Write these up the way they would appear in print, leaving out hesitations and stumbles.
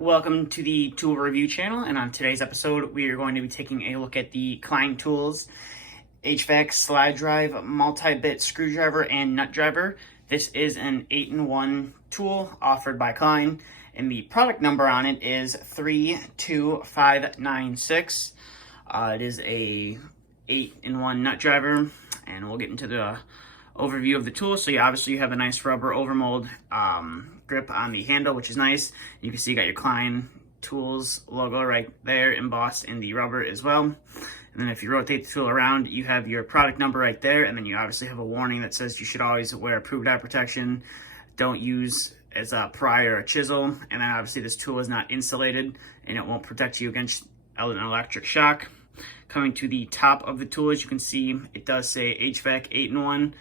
Welcome to the tool review channel, and on today's episode we are going to be taking a look at the Klein Tools HVAC slide drive multi-bit screwdriver and nut driver. This is an 8-in-1 tool offered by Klein, and the product number on it is 32596. It is a 8-in-1 nut driver, and we'll get into the overview of the tool. So you have a nice rubber overmold grip on the handle, which is nice. You can see you got your Klein Tools logo right there embossed in the rubber as well. And then if you rotate the tool around, you have your product number right there, and then you obviously have a warning that says you should always wear approved eye protection. Don't use as a pry or a chisel. And then obviously this tool is not insulated and it won't protect you against an electric shock. Coming to the top of the tool, as you can see, it does say HVAC 8-in-1.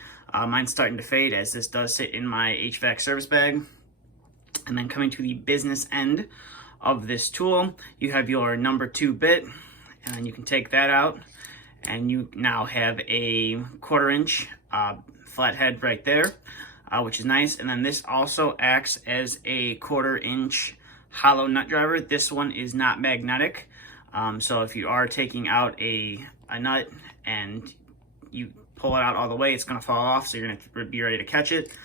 Mine's starting to fade as this does sit in my HVAC service bag. And then coming to the business end of this tool, you have your number 2 bit, and then you can take that out and you now have a 1/4 inch flathead right there, which is nice. And then this also acts as a 1/4 inch hollow nut driver. This one is not magnetic. So if you are taking out a nut and you pull it out all the way, it's going to fall off, so you're going to be ready to catch it.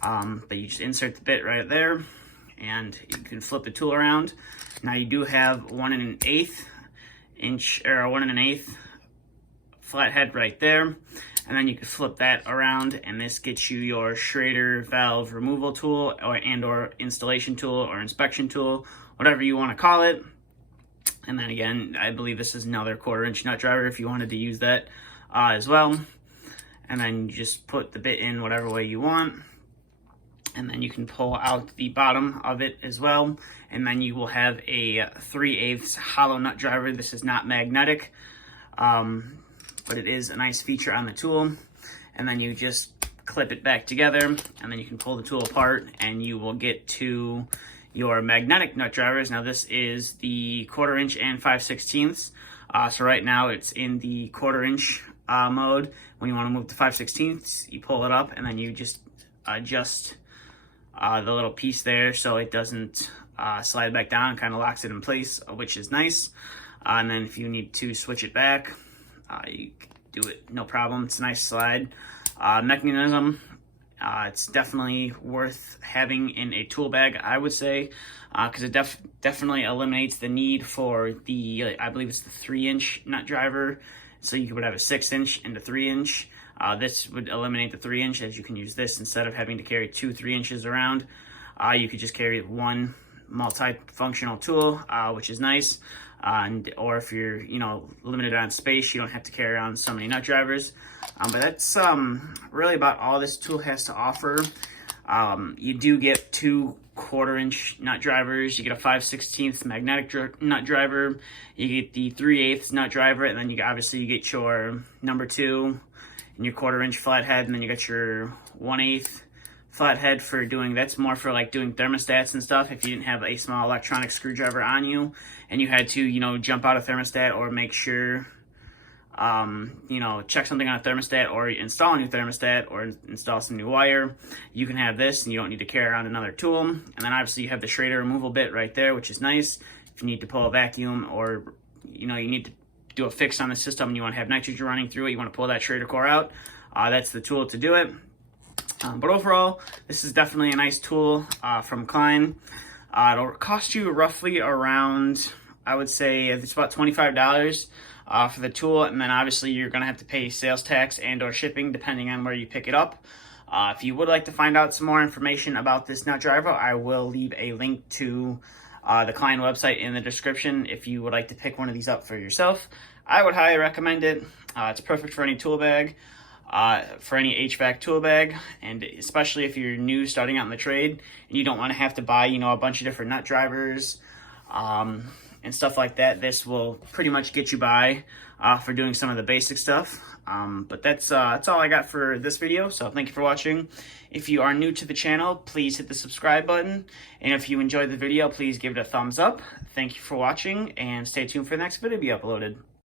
But you just insert the bit right there, and you can flip the tool around. Now you do have 1 1/8 inch or 1 1/8 flathead right there, and then you can flip that around, and this gets you your Schrader valve removal tool or installation tool or inspection tool, whatever you want to call it. And then again, I believe this is another 1/4 inch nut driver if you wanted to use that as well. And then you just put the bit in whatever way you want. And then you can pull out the bottom of it as well. And then you will have a 3/8 hollow nut driver. This is not magnetic, but it is a nice feature on the tool. And then you just clip it back together, and then you can pull the tool apart, and you will get to your magnetic nut drivers. Now this is the 1/4 inch and 5/16. So right now it's in the 1/4 inch mode. When you want to move to 5/16, you pull it up, and then you just adjust the little piece there so it doesn't slide back down, kind of locks it in place, which is nice. And then if you need to switch it back, you can do it, no problem. It's a nice slide mechanism. It's definitely worth having in a tool bag, I would say, because it definitely eliminates the need for the, I believe it's the 3-inch nut driver. So you would have a 6-inch and a 3-inch. This would eliminate the 3-inch, as you can use this instead of having to carry 2 3-inches around. You could just carry one multi-functional tool, which is nice. Or if you're, limited on space, you don't have to carry around so many nut drivers. But that's really about all this tool has to offer. You do get 2 1/4 inch nut drivers. You get a 5/16 magnetic nut driver. You get the 3/8 nut driver, and then you get your number 2 and your 1/4 inch flathead, and then you got your 1/8 flathead for doing, that's more for like doing thermostats and stuff. If you didn't have a small electronic screwdriver on you and you had to, jump out a thermostat or make sure, check something on a thermostat or install a new thermostat or install some new wire, you can have this and you don't need to carry around another tool. And then obviously you have the Schrader removal bit right there, which is nice. If you need to pull a vacuum or, you need to do a fix on the system and you want to have nitrogen running through it, you want to pull that Schrader core out, that's the tool to do it. But overall, this is definitely a nice tool from Klein. It'll cost you roughly around, I would say, it's about $25 for the tool, and then obviously you're going to have to pay sales tax and or shipping depending on where you pick it up. If you would like to find out some more information about this nut driver, I will leave a link to the Klein website in the description if you would like to pick one of these up for yourself. I would highly recommend it. It's perfect for any tool bag. For any HVAC tool bag, and especially if you're new starting out in the trade and you don't want to have to buy a bunch of different nut drivers and stuff like that. This will pretty much get you by for doing some of the basic stuff. But that's all I got for this video, so thank you for watching. If you are new to the channel, please hit the subscribe button, and if you enjoyed the video, please give it a thumbs up. Thank you for watching, and stay tuned for the next video to be uploaded.